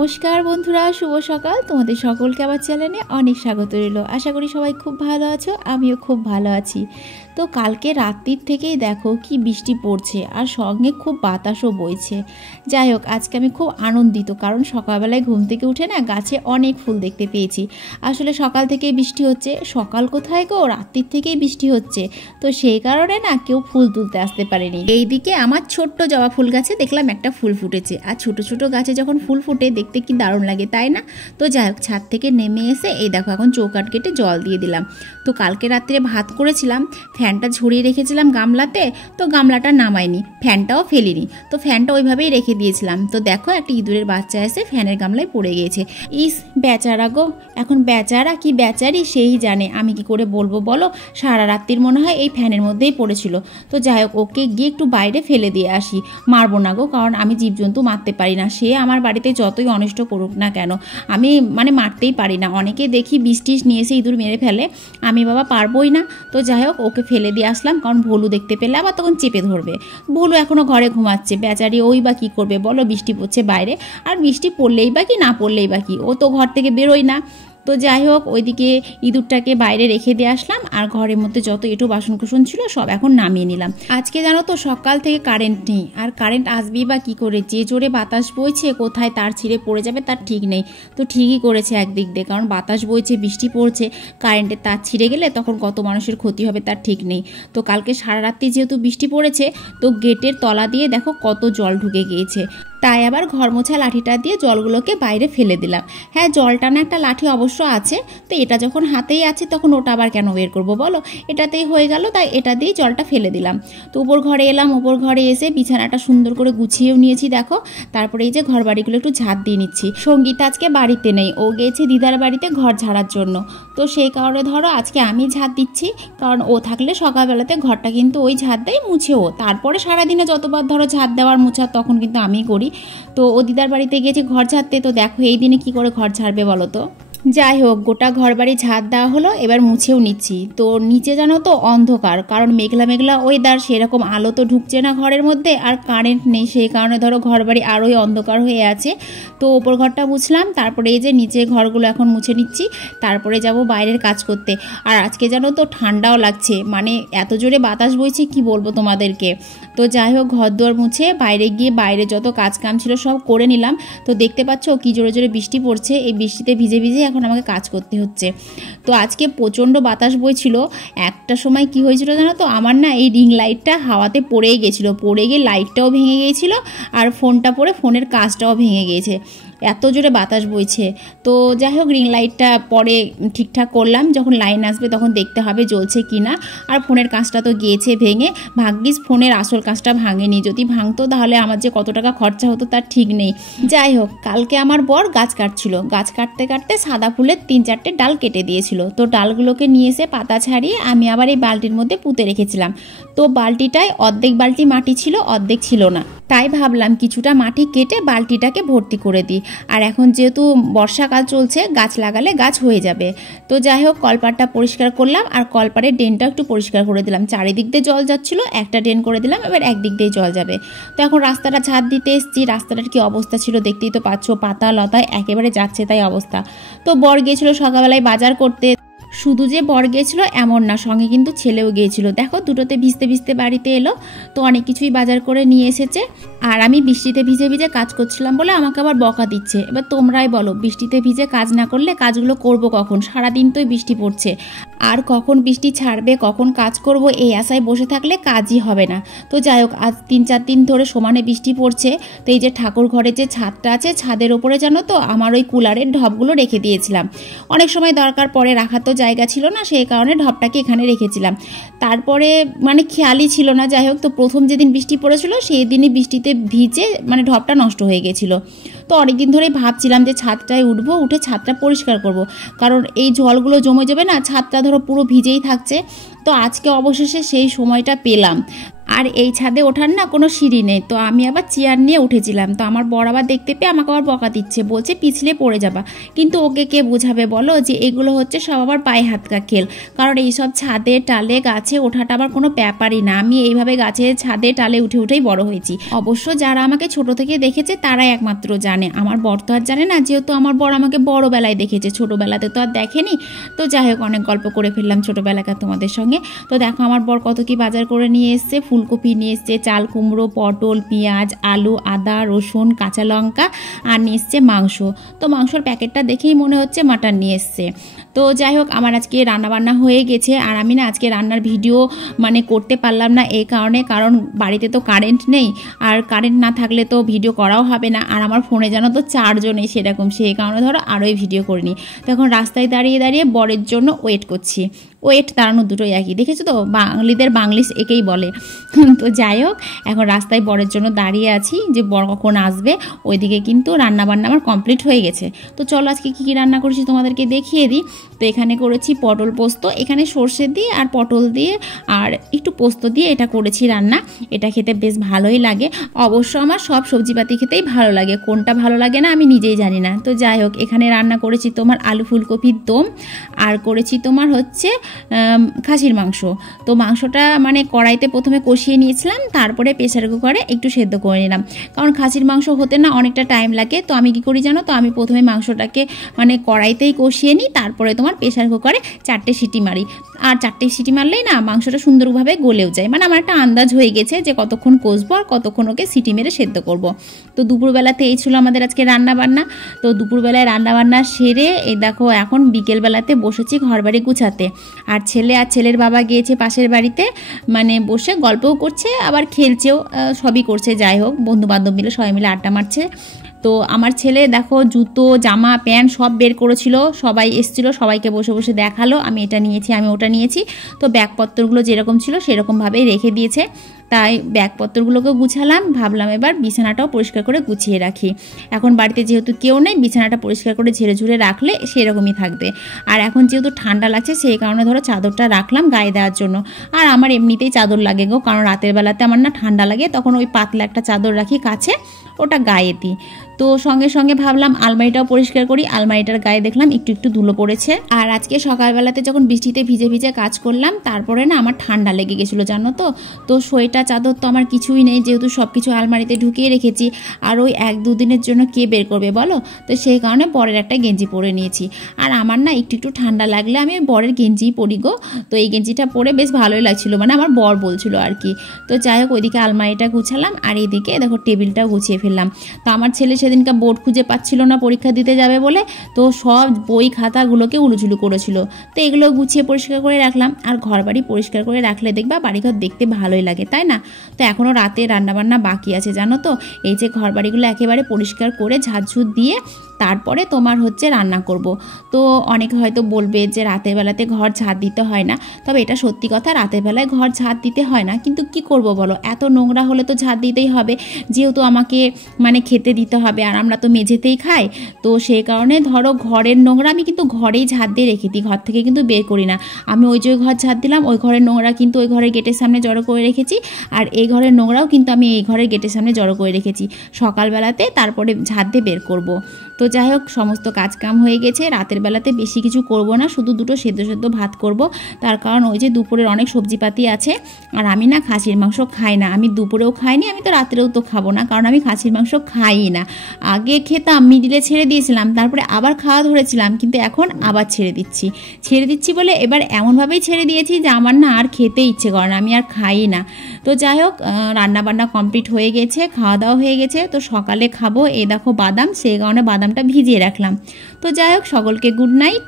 नमस्कार बंधुरा शुभ सकाल तुम्हारे सकल के आबार चैनेले अनेक स्वागत रइल। आशा करी सबाई खूब भालो आछो, आमिओ खूब भालो आछि। तो कालके रात्रिर थेकेई देखो कि बिस्टी पड़छे और संगे खूब बातासो बइछे। जाई होक आजके आमि खूब आनंदित कारण सकालबेलाय घुम थेके उठे ना गाছে अनेक फुल देखते पेয়েছি। आसले सकाल थेकेई बिस्टी हच्छे, सकाल कोथाय गो, रात्रिर थेकेई बिस्टी हच्छे, तो सेई कारणे ना केउ फुल तुलते आसते पारेनि। एइदिके आमार छोट्ट जबा फुल गाছে देखलाम একটা ফুল ফুটেছে আর ছোট ছোট গাছে যখন ফুল ফুটে দেখতে কি দারুণ লাগে তাই না। তো যাই হোক ছাদ থেকে নেমে এসে এই দেখো এখন চৌকাঠ কেটে জল দিয়ে দিলাম। তো কালকে রাত্রে ভাত করেছিলাম, ফ্যানটা ঝরিয়ে রেখেছিলাম গামলাতে, তো গামলাটা নামাইনি, ফ্যানটাও ফেলিনি, তো ফ্যানটা ওইভাবেই রেখে দিয়েছিলাম। তো দেখো একটা ইঁদুরের বাচ্চা এসে ফ্যানের গামলায় পড়ে গিয়েছে। ইস বেচারা গো, এখন বেচারা কি বেচারি সেই জানে, আমি কি করে বলবো বলো। সারা রাত্রির মনে হয় এই ফ্যানের মধ্যেই পড়েছিল। তো যাই হোক ওকে গিয়ে একটু বাইরে ফেলে দিয়ে আসি, মারবো না গো, কারণ আমি জীবজন্তু মারতে পারি না। সে আমার বাড়িতে যতই অনিষ্ট করুক না কেন আমি মারতেই পারি না। অনেকে দেখি বৃষ্টি নিয়ে এসে ইঁদুর মেরে ফেলে, আমি বাবা পারবোই না। তো যাই হোক ওকে ফেলে দিয়ে আসলাম, কারণ ভোলু দেখতে পেলে আবার তখন চেপে ধরবে। ভোলু এখনও ঘরে ঘুমাচ্ছে, বেচারি ওই বা কী করবে বলো, বৃষ্টি পড়ছে বাইরে, আর বৃষ্টি পড়লেই বা কি না পড়লেই বা কি, ও তো ঘর থেকে বেরোয় না। তো যাই হোক ওইদিকে ইঁদুরটাকে বাইরে রেখে দিয়ে আসলাম, আর ঘরের মধ্যে যত এঁটো বাসনকুসন ছিল সব এখন নামিয়ে নিলাম। আজকে জানো তো সকাল থেকে কারেন্ট নেই, আর কারেন্ট আসবেই বা কী করে, যে জোরে বাতাস বইছে কোথায় তার ছিঁড়ে পড়ে যাবে তার ঠিক নেই। তো ঠিকই করেছে একদিক দিয়ে, কারণ বাতাস বইছে বৃষ্টি পড়ছে, কারেন্টের তার ছিঁড়ে গেলে তখন কত মানুষের ক্ষতি হবে তার ঠিক নেই। তো কালকে সারা রাত্রি যেহেতু বৃষ্টি পড়েছে, তো গেটের তলা দিয়ে দেখো কত জল ঢুকে গিয়েছে, তাই আবার ঘর মোছা লাঠিটা দিয়ে জলগুলোকে বাইরে ফেলে দিলাম। হ্যাঁ জল টানা একটা লাঠি অবশ্য আছে, তো এটা যখন হাতেই আছে তখন ওটা আবার কেন বের করবো বলো, এটাতেই হয়ে গেল, তাই এটা দিয়ে জলটা ফেলে দিলাম। তো উপর ঘরে এলাম, উপর ঘরে এসে বিছানাটা সুন্দর করে গুছিয়েও নিয়েছি দেখো। তারপরে এই যে ঘর বাড়িগুলো একটু ঝাড় দিয়ে নিচ্ছি। সঙ্গীতা আজকে বাড়িতে নেই, ও গিয়েছে দিদার বাড়িতে ঘর ঝাড়ার জন্য। তো সেই কারণে ধরো আজকে আমি ঝাড় দিচ্ছি, কারণ ও থাকলে সকালবেলাতে ঘরটা কিন্তু ওই ঝাড় দেয়, মুছেও। তারপরে সারাদিনে যতবার ধরো ঝাড় দেওয়ার মুছা তখন কিন্তু আমি করি। তো ও দিদার বাড়িতে গিয়েছে ঘর ঝাড়তে, তো দেখো এই দিনে কি করে ঘর ঝাড়বে বলো তো। যাই হোক গোটা ঘর বাড়ি ঝাড় দেওয়া হলো, এবার মুছেও নিচ্ছি। তো নিচে জানো তো অন্ধকার, কারণ মেঘলা মেঘলা ওয়েদার, সেরকম আলো তো ঢুকছে না ঘরের মধ্যে, আর কারেন্ট নেই, সেই কারণে ধরো ঘর বাড়ি আরোই অন্ধকার হয়ে আছে। তো ওপর ঘরটা মুছলাম, তারপরে এই যে নিচে ঘরগুলো এখন মুছে নিচ্ছি, তারপরে যাব বাইরের কাজ করতে। আর আজকে জানো তো ঠান্ডাও লাগছে, এত জোরে বাতাস বইছে কি বলবো তোমাদেরকে। তো যাই হোক ঘর দুয়ার মুছে বাইরে গিয়ে বাইরে যত কাজ কাম ছিল সব করে নিলাম। তো দেখতে পাচ্ছ কি জোরে জোরে বৃষ্টি পড়ছে, এই বৃষ্টিতে ভিজে ভিজে এখন আমাকে কাজ করতে হচ্ছে। তো আজকে প্রচণ্ড বাতাস বইছিল, একটা সময় কি হয়েছিল জানো তো, আমার না এই রিং লাইটটা হাওয়াতে পড়েই গেছিলো, পড়ে গিয়ে লাইটটাও ভেঙে গিয়েছিল, আর ফোনটা পড়ে ফোনের কাঁচটাও ভেঙে গিয়েছে, এত জোরে বাতাস বইছে। তো যাই হোক রিং লাইটটা পরে ঠিকঠাক করলাম, যখন লাইন আসবে তখন দেখতে হবে জ্বলছে কি না। আর ফোনের কাঁচটা তো গিয়েছে ভেঙে, ভাগ্যিস ফোনের আসল কাঁচটা ভাঙেনি, যদি ভাঙতো তাহলে আমার যে কত টাকা খরচা হতো তার ঠিক নেই। যাই হোক কালকে আমার বর গাছ কাটছিল, গাছ কাটতে কাটতে সাদা ফুলের 3-4টে ডাল কেটে দিয়েছিল। তো ডালগুলোকে নিয়ে এসে পাতা ছাড়িয়ে আমি আবার এই বালতির মধ্যে পুঁতে রেখেছিলাম। তো বালতিটায় অর্ধেক বালতি মাটি ছিল, অর্ধেক ছিল না, তাই ভাবলাম কিছুটা মাটি কেটে বালতিটাকে ভর্তি করে দিই। আর এখন যেহেতু বর্ষাকাল চলছে, গাছ লাগালে গাছ হয়ে যাবে। তো যাই হোক কলপাড়টা পরিষ্কার করলাম, আর কলপাড়ের ড্রেনটা একটু পরিষ্কার করে দিলাম, চারিদিক দিয়ে জল যাচ্ছিলো, একটা ড্রেন করে দিলাম, এবার একদিক দিয়ে জল যাবে। তো এখন রাস্তাটা ঝাড় দিতে এসেছি, রাস্তাটার কি অবস্থা ছিল দেখতেই তো পাচ্ছ, পাতা লতায় একেবারে যাচ্ছে তাই অবস্থা। তো বর গিয়েছিল সকালবেলায় বাজার করতে, শুধু যে বর গিয়েছিল এমন না, সঙ্গে কিন্তু ছেলেও গিয়েছিল। দেখো দুটোতে ভিজতে ভিজতে বাড়িতে এলো, তো অনেক কিছুই বাজার করে নিয়ে এসেছে। আর আমি বৃষ্টিতে ভিজে ভিজে কাজ করছিলাম বলে আমাকে আবার বকা দিচ্ছে। এবার তোমরাই বলো বৃষ্টিতে ভিজে কাজ না করলে কাজগুলো করব কখন, সারাদিন তোই বৃষ্টি পড়ছে, আর কখন বৃষ্টি ছাড়বে কখন কাজ করব এই আশায় বসে থাকলে কাজই হবে না। তো যাই হোক আজ 3-4 দিন ধরে সমানে বৃষ্টি পড়ছে। তো এই যে ঠাকুর ঘরে যে ছাদটা আছে, ছাদের ওপরে জানো তো আমার ওই কুলারের ঢপগুলো রেখে দিয়েছিলাম, অনেক সময় দরকার পড়ে, রাখার তো জায়গা ছিল না, সেই কারণে ঢপটাকে এখানে রেখেছিলাম। তারপরে খেয়ালই ছিল না। যাই হোক তো প্রথম যেদিন বৃষ্টি পড়েছিল সেই দিনই বৃষ্টিতে ভিজে ঢপটা নষ্ট হয়ে গেছিলো। তো অনেকদিন ধরেই ভাবছিলাম যে ছাদটায় উঠবো, উঠে ছাদটা পরিষ্কার করব, কারণ এই জলগুলো জমে যাবে না, ছাদটা ধরো পুরো ভিজেই থাকছে। তো আজকে অবশেষে সেই সময়টা পেলাম। আর এই ছাদে ওঠার না কোনো সিঁড়ি নেই, তো আমি আবার চেয়ার নিয়ে উঠেছিলাম। তো আমার বর আবার দেখতে পেয়ে আমাকে আবার বকা দিচ্ছে, বলছে পিছলে পড়ে যাবা। কিন্তু ওকে কে বোঝাবে বলো যে এগুলো হচ্ছে সব আবার পায়ে হাতকা খেল, কারণ এইসব ছাদে টালে গাছে ওঠাটা আবার কোনো ব্যাপারই না। আমি এইভাবে গাছে ছাদে টালে উঠে উঠেই বড় হয়েছি। অবশ্য যারা আমাকে ছোট থেকে দেখেছে তারাই একমাত্র জানে জানে, আমার বর তো আর জানে না, যেহেতু আমার বর আমাকে বড়োবেলায় দেখেছে, ছোটোবেলাতে তো আর দেখেনি। তো যাই হোক, অনেক গল্প করে ফেললাম ছোটোবেলাকার তোমাদের সঙ্গে। তো দেখো আমার বর কত কি বাজার করে নিয়ে এসছে। ফুলকপি নিয়ে এসছে, চাল কুমড়ো, পটল, পেঁয়াজ, আলু, আদা, রসুন, কাঁচা লঙ্কা, আর নিয়ে এসছে মাংস। তো মাংসর প্যাকেটটা দেখেই মনে হচ্ছে মাটন নিয়ে এসছে। তো যাই হোক, আমার আজকে রান্নাবান্না হয়ে গেছে। আর আমি না আজকে রান্নার ভিডিও মানে করতে পারলাম না এই কারণে, কারণ বাড়িতে তো কারেন্ট নেই, আর কারেন্ট না থাকলে তো ভিডিও করাও হবে না। আর আমার ফোনে জানো তো চার্জও নেই সেরকম, সেই কারণে ধরো আরোই ভিডিও করিনি। তখন রাস্তায় দাঁড়িয়ে দাঁড়িয়ে বরের জন্য ওয়েট করছি। ওয়েট দাঁড়ানো দুটোই একই, দেখেছো তো, বাঙালিদের বাংলিশ একেই বলে। তো যাই হোক, এখন রাস্তায় বরের জন্য দাঁড়িয়ে আছি যে বর কখন আসবে। ওইদিকে কিন্তু রান্নাবান্না আমার কমপ্লিট হয়ে গেছে। তো চলো আজকে কী কী রান্না করেছি তোমাদেরকে দেখিয়ে দিই। তো এখানে করেছি পটল পোস্ত, এখানে সর্ষে দিয়ে আর পটল দিয়ে আর একটু পোস্ত দিয়ে এটা করেছি রান্না। এটা খেতে বেশ ভালোই লাগে। অবশ্য আমার সব সবজিপাতি খেতেই ভালো লাগে, কোনটা ভালো লাগে না আমি নিজেই জানি না। তো যাই হোক, এখানে রান্না করেছি তোমার আলু ফুলকপির দম, আর করেছি তোমার হচ্ছে খাসির মাংস। তো মাংসটা মানে কড়াইতে প্রথমে কষিয়ে নিয়েছিলাম, তারপরে প্রেসার কুকারে একটু সেদ্ধ করে নিলাম, কারণ খাসির মাংস হতে না অনেকটা টাইম লাগে। তো আমি কী করি জানো তো, আমি প্রথমে মাংসটাকে মানে কড়াইতেই কষিয়ে নিই, তারপরে তোমার প্রেসার কুকারে 4টে সিটি মারি। আর 4টে সিটি মারলেই না মাংসটা সুন্দরভাবে গলেও যায়, মানে আমার একটা আন্দাজ হয়ে গেছে যে কতক্ষণ কষবো আর কতক্ষণ ওকে সিটি মেরে সেদ্ধ করব। তো দুপুরবেলাতে এই ছিল আমাদের আজকে রান্নাবান্না। তো দুপুরবেলায় রান্নাবান্না সেরে এই দেখো এখন বিকেলবেলাতে বসেছি ঘরবাড়ি গুছাতে। আর ছেলের বাবা গিয়েছে পাশের বাড়িতে, মানে বসে গল্পও করছে আবার খেলছেও, সবই করছে। যাই হোক, বন্ধুবান্ধব মিলে সবাই মিলে আড্ডা মারছে। তো আমার ছেলে দেখো জুতো জামা প্যান্ট সব বের করেছিল, সবাই এসেছিল, সবাইকে বসে বসে দেখালো আমি এটা নিয়েছি আমি ওটা নিয়েছি। তো ব্যাগপত্রগুলো যেরকম ছিল সেরকমভাবেই রেখে দিয়েছে। তাই ব্যাগপত্রগুলোকে গুছালাম, ভাবলাম এবার বিছানাটাও পরিষ্কার করে গুছিয়ে রাখি। এখন বাড়িতে যেহেতু কেউ নেই, বিছানাটা পরিষ্কার করে ঝেড়ে ঝুড়ে রাখলে সেরকমই থাকবে। আর এখন যেহেতু ঠান্ডা লাগছে সেই কারণে ধরো চাদরটা রাখলাম গায়ে দেওয়ার জন্য। আর আমার এমনিতেই চাদর লাগে গো, কারণ রাতের বেলাতে আমার না ঠান্ডা লাগে, তখন ওই পাতলা একটা চাদর রাখি কাছে, ওটা গায়ে দিই। তো সঙ্গে সঙ্গে ভাবলাম আলমারিটাও পরিষ্কার করি। আলমারিটার গায়ে দেখলাম একটু একটু ধুলো পড়েছে। আর আজকে সকালবেলাতে যখন বৃষ্টিতে ভিজে ভিজে কাজ করলাম, তারপরে না আমার ঠান্ডা লেগে গেছিলো জানো তো। তো সোয়েটার চাদর তো আমার কিছুই নেই, যেহেতু সব কিছু আলমারিতে ঢুকিয়ে রেখেছি। আর ওই 1-2 দিনের জন্য কে বের করবে বলো। তো সেই কারণে বরের একটা গেঞ্জি পরে নিয়েছি। আর আমার না একটু একটু ঠান্ডা লাগলে আমি বরের গেঞ্জিই পরি গো। তো এই গেঞ্জিটা পরে বেশ ভালোই লাগছিলো, মানে আমার বর বলছিল আর কি। তো যাই হোক, ওইদিকে আলমারিটা গুছালাম আর এইদিকে দেখো টেবিলটাও গুছিয়ে ফেললাম। তো আমার ছেলে সেদিনকে বোর্ড খুঁজে পাচ্ছিল না পরীক্ষা দিতে যাবে বলে, তো সব বই খাতাগুলোকে উলুঝুলু করেছিল। তো এগুলো গুছিয়ে পরিষ্কার করে রাখলাম। আর ঘর বাড়ি পরিষ্কার করে রাখলে দেখবা বাড়িঘর দেখতে ভালোই লাগে, তাই না? তো এখনও রাতে রান্নাবান্না বাকি আছে জানো তো। এই যে ঘর বাড়িগুলো একেবারে পরিষ্কার করে ঝাড়ঝুড় দিয়ে তারপরে তোমার হচ্ছে রান্না করব। তো অনেকে হয়তো বলবে যে রাতের বেলাতে ঘর ঝাড় দিতে হয় না, তবে এটা সত্যি কথা, রাতের বেলায় ঘর ঝাড় দিতে হয় না, কিন্তু কি করব বলো, এত নোংরা হলে তো ঝাড় দিতেই হবে, যেহেতু আমাকে মানে খেতে দিতে হবে, আর আমরা তো মেঝেতেই খাই। তো সেই কারণে ধরো ঘরের নোংরা আমি কিন্তু ঘরেই ঝাড় দিয়ে রেখে দিই, ঘর থেকে কিন্তু বের করি না। আমি ওই যে ঘর ঝাড় দিলাম, ওই ঘরের নোংরা কিন্তু ওই ঘরের গেটের সামনে জড়ো করে রেখেছি, আর এই ঘরের নোংরাও কিন্তু আমি এই ঘরের গেটের সামনে জড়ো করে রেখেছি। সকালবেলাতে তারপরে ঝাড় দিয়ে বের করব। তো যাই হোক, সমস্ত কাজকাম হয়ে গেছে। রাতের বেলাতে বেশি কিছু করব না, শুধু দুটো সেদ্ধ ভাত করব। তার কারণ ওই যে দুপুরের অনেক সবজিপাতি আছে, আর আমি না খাসির মাংস খাই না। আমি দুপুরেও খাইনি, আমি তো রাত্রেও তো খাবো না, কারণ আমি খাসির মাংস খাই না। আগে খেতাম, মিডিলে ছেড়ে দিয়েছিলাম, তারপরে আবার খাওয়া ধরেছিলাম, কিন্তু এখন আবার ছেড়ে দিচ্ছি বলে এবার এমনভাবেই ছেড়ে দিয়েছি যে আমার না আর খেতে ইচ্ছে করে না, আমি আর খাই না। তো যাই হোক, রান্নাবান্না কমপ্লিট হয়ে গেছে, খাওয়া দাওয়া হয়ে গেছে। তো সকালে খাবো, এই দেখো বাদাম, সেই কারণে বাদামটা ভিজিয়ে রাখলাম। তো যাই হোক, সকলকে গুড নাইট।